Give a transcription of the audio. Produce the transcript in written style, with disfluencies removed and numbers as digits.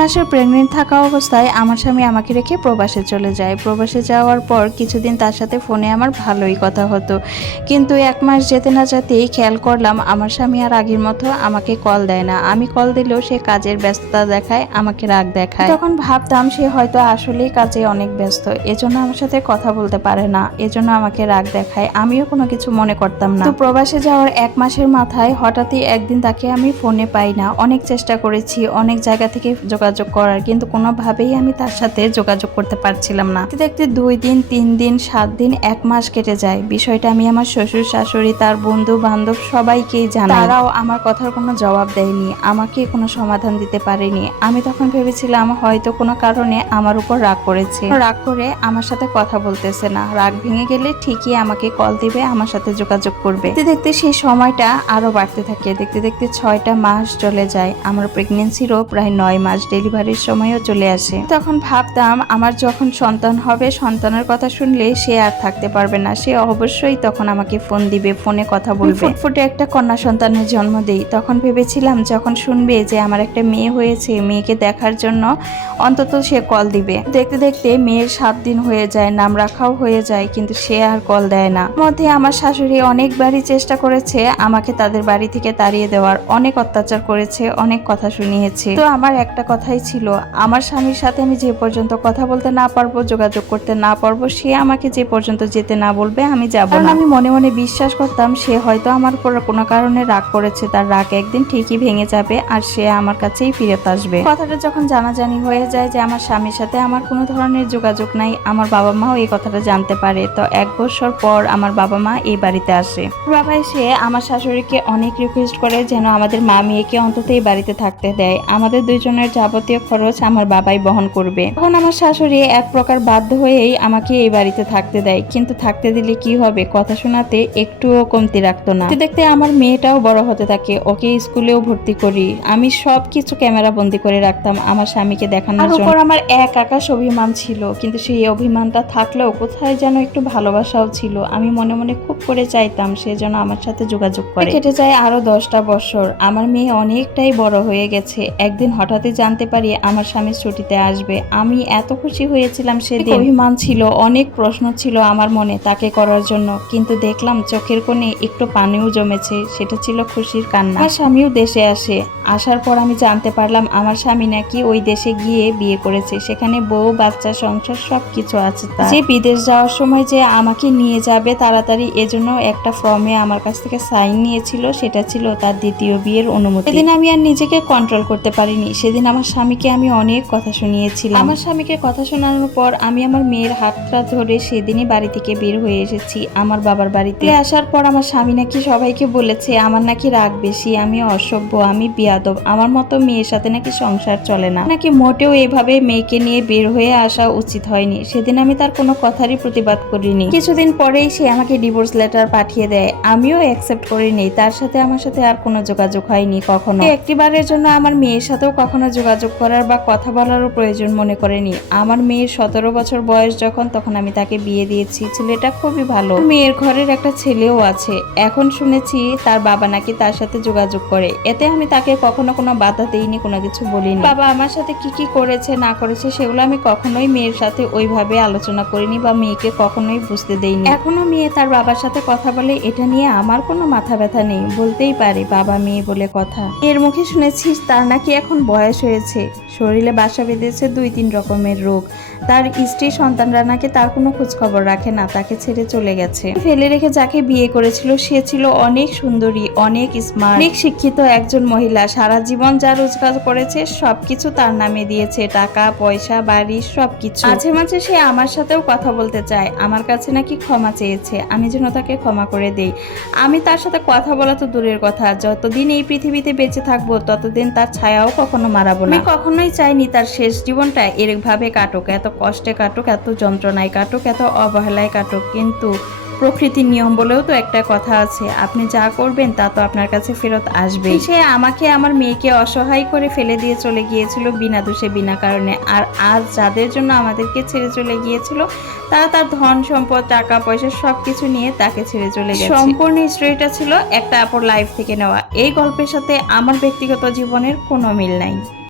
মাসের প্রেগনেন্ট থাকা অবস্থায় আমার স্বামী আমাকে রেখে প্রবাসে চলে যায়। প্রবাসে যাওয়ার পর কিছুদিন তার সাথে ফোনে আমার ভালোই কথা হতো, কিন্তু 1 মাস যেতে না যেতেই খেয়াল করলাম আমার স্বামী আর আগের মতো আমাকে কল দেয় না। আমি কল দিলেও সে কাজের ব্যস্ততা দেখায়, আমাকে রাগ দেখায়। তখন ভাবতাম সে হয়তো আসলেই কাজে অনেক ব্যস্ত, এজন্য আমার সাথে কথা বলতে পারে না, এজন্য আমাকে রাগ দেখায়। আমিও কোনো কিছু মনে করতাম না। তো প্রবাসে যাওয়ার 1 মাসের মাথায় হঠাৎই একদিন তাকে আমি ফোনে পাই না। অনেক চেষ্টা করেছি অনেক জায়গা থেকে যোগাযোগ করার, কিন্তু কোনোভাবেই আমি তার সাথে যোগাযোগ করতে পারছিলাম না। দেখতে 2 দিন 3 দিন 7 দিন 1 মাস কেটে যায়। বিষয়টা আমি আমার শ্বশুর শাশুড়ি তার বন্ধু বান্ধব সবাইকেই জানাই। তারাও আমার কথার কোনো জবাব দেয়নি, আমাকে কোনো সমাধান দিতে পারেনি। আমি তখন ভেবেছিলাম হয়তো কোনো কারণে আমার উপর রাগ করেছে, রাগ করে আমার সাথে কথা বলতেছে না। রাগ ভেঙে গেলে ঠিকই আমাকে কল দিবে, আমার সাথে যোগাযোগ করবে। দেখতে দেখতে সেই সময়টা আরো বাড়তে থাকে। দেখতে দেখতে 6টা মাস চলে যায়। আমার প্রেগনেন্সিরও প্রায় 9 মাস, ডেলিভারির সময়ও চলে আসে। তখন ভাবতাম আমার যখন সন্তান হবে, সন্তানের কথা শুনলে সে আর থাকতে পারবে না, সে অবশ্যই তখন আমাকে ফোন দিবে, ফোনে কথা বলবে। ফুটফুটে একটা কন্যা সন্তানের জন্ম দেই। তখন ভেবেছিলাম যখন শুনবে যে আমার একটা মেয়ে হয়েছে, মেয়েকে দেখার জন্য অন্তত সে কল দিবে। দেখতে দেখতে মেয়ের 7 দিন হয়ে যায়, নাম রাখাও হয়ে যায়, কিন্তু সে আর কল দেয় না। মধ্যে আমার শাশুড়ি অনেকবারই চেষ্টা করেছে আমাকে তাদের বাড়ি থেকে তাড়িয়ে দেওয়ার, অনেক অত্যাচার করেছে, অনেক কথা শুনিয়েছে। তো আমার একটা কথাই ছিল, আমার স্বামীর সাথে আমি যে পর্যন্ত কথা বলতে না পারবো, যোগাযোগ করতে না পারবো, সে আমাকে যে পর্যন্ত যেতে না বলবে আমি যাব না। আমি মনে মনে বিশ্বাস করতাম সে হয়তো আমার উপর কোনো কারণে রাগ করেছে, তার রাগ একদিন ঠিকই ভেঙে যাবে আর সে আমার কাছেই ফিরত আসবে। কথাটা যখন জানাজানি হয়ে যায় যে আমার স্বামীর সাথে আমার কোনো ধরনের যোগাযোগ নাই, আমার বাবা মাও এই কথাটা জানতে পারে। তো 1 বছর পর আমার বাবা মা এই বাড়িতে আসে। বাবা এসে আমার শাশুড়িকে অনেক রিকোয়েস্ট করে যেন আমাদের মা মেয়েকে অন্তত এই বাড়িতে থাকতে দেয়, আমাদের দুইজনের যাবতীয় খরচ আমার বাবাই বহন করবে। তখন আমার শাশুড়ি এক প্রকার বাধ্য হয়েই আমাকে এই বাড়িতে থাকতে দেয়, কিন্তু থাকতে দিলে কি হবে, কথা শোনাতে একটুও কমতি রাখতো না। দেখতে আমার মেয়েটাও বড় হতে থাকে, ওকে স্কুলেও ভর্তি করি। আমি সবকিছু ক্যামেরা বন্দি করে রাখতাম আমার স্বামীকে দেখানোর জন্য। আর আমার এক আকাশ অভিমান ছিল, কিন্তু সেই অভিমানটা থাকলেও কোথায় যেন একটু ভালোবাসাও ছিল। আমি মনে মনে খুব করে চাইতাম সে যেন আমার সাথে যোগাযোগ করে। কেটে যায় আরো 10টা বছর। আমার মেয়ে অনেকটাই বড় হয়ে গেছে। একদিন হঠাৎই জানতে পারি আমার স্বামী ছুটিতে আসবে। আমি এত খুশি হয়েছিলাম সেদিন। অভিমান ছিল, অনেক প্রশ্ন ছিল আমার মনে তাকে করার জন্য, কিন্তু দেখলাম চোখের কোণে একটু পানিও জমেছে, সেটা ছিল খুশির কান্না। আমার স্বামীও দেশে আসে। আসার পর আমি জানতে পারলাম আমার স্বামী নাকি ওই দেশে গিয়ে বিয়ে করেছে, সেখানে বউ বাচ্চা সংসার সবকিছু আছে তার। যে বিদেশ যাওয়ার সময় যে আমাকে নিয়ে যাবে তাড়াতাড়ি, এজন্য একটা ফর্মে আমার কাছ থেকে সাইন নিয়েছিল, সেটা ছিল তার দ্বিতীয় বিয়ের অনুমতি। সেদিন আমি আর নিজেকে কন্ট্রোল করতে পারিনি। সেদিন আমার স্বামীকে আমি অনেক কথা শুনিয়েছিলাম। আমার স্বামীকে কথা শোনানোর পর আমি আমার মেয়ের হাতটা ধরে সেদিনই বাড়ি থেকে বের হয়ে এসেছি আমার বাবার বাড়িতে। আসার পর আমার স্বামী নাকি সবাইকে বলেছে আমার নাকি রাগ বেশি, আমি অসভ্য, আমি বিয়াদব, আমার মতো মেয়ের সাথে নাকি সংসার চলে না, নাকি মোটেও এভাবে মেয়েকে নিয়ে বের হয়ে আসা উচিত হয়নি। সেদিন আমি তার কোনো কথারই প্রতিবাদ করিনি। কিছুদিন পরেই সে আমাকে ডিভোর্স লেটার পাঠিয়ে দেয়, আমিও অ্যাকসেপ্ট করিনি। তার সাথে আমার সাথে আর কোনো যোগাযোগ হয়নি কখনো। একটিবারের জন্য আমার মেয়ের সাথেও কখনো যোগাযোগ করার বা কথা বলারও প্রয়োজন মনে করেনি। আমার মেয়ের 17 বছর বয়স যখন, তখন আমি তাকে বিয়ে দিয়েছি। ছেলেটা খুবই ভালো, মেয়ের ঘরের একটা ছেলেও আছে। এখন শুনেছি তার বাবা নাকি তার সাথে যোগাযোগ করে, এতে আমি তাকে কখনো কোনো বাধা দেইনি, কোনো কিছু বলিনি। বাবা আমার সাথে কি কি করেছে না করেছে সেগুলো আমি কখনোই মেয়ের সাথে ওইভাবে আলোচনা করিনি বা মেয়েকে কখনোই বুঝতে দেইনি। এখনো মেয়ে তার বাবার সাথে কথা বলে, এটা নিয়ে আমার কোনো মাথা ব্যথা নেই। বলতেই পারে বাবা মেয়ে বলে কথা। এর মুখে শুনেছিস তার নাকি এখন বয়স হয়েছে, শরীরে বাসা বেঁধেছে 2-3 রকমের রোগ। তার স্ত্রী সন্তানরা নাকি তার কোনো খোঁজ খবর রাখে না, তাকে ছেড়ে চলে গেছে। ফেলে রেখে যাকে বিয়ে করেছিল সে ছিল অনেক সুন্দরী, অনেক স্মার্ট, অনেক শিক্ষিত একজন মহিলা। সারা জীবন যা রোজগার করেছে সবকিছু তার নামে দিয়েছে, টাকা পয়সা বাড়ি সবকিছু। মাঝে মাঝে সে আমার সাথেও কথা বলতে চায়, আমার কাছে নাকি ক্ষমা চেয়েছে, আমি যেন তাকে ক্ষমা করে দেই। আমি তার সাথে কথা বলা তো দূরের কথা, যতদিন এই পৃথিবীতে বেঁচে থাকবো ততদিন তার ছায়াও কখনো মারাবো না। আমি কখনোই চাইনি তার শেষ জীবনটা এরকমভাবে কাটুক, এত কষ্টে কাটুক, এত যন্ত্রণায় কাটুক, এত অবহেলায় কাটুক। কিন্তু প্রকৃতির নিয়ম বলেও তো একটা কথা আছে, আপনি যা করবেন তা তো আপনার কাছে ফেরত আসবে। সে আমাকে আমার মেয়েকে অসহায় করে ফেলে দিয়ে চলে গিয়েছিল বিনা দোষে বিনা কারণে। আর আজ যাদের জন্য আমাদেরকে ছেড়ে চলে গিয়েছিল তারা তার ধন সম্পদ টাকা পয়সা সবকিছু নিয়ে তাকে ছেড়ে চলে গেছে। সম্পূর্ণ স্টোরিটা ছিল একটা আপুর লাইফ থেকে নেওয়া। এই গল্পের সাথে আমার ব্যক্তিগত জীবনের কোনো মিল নাই।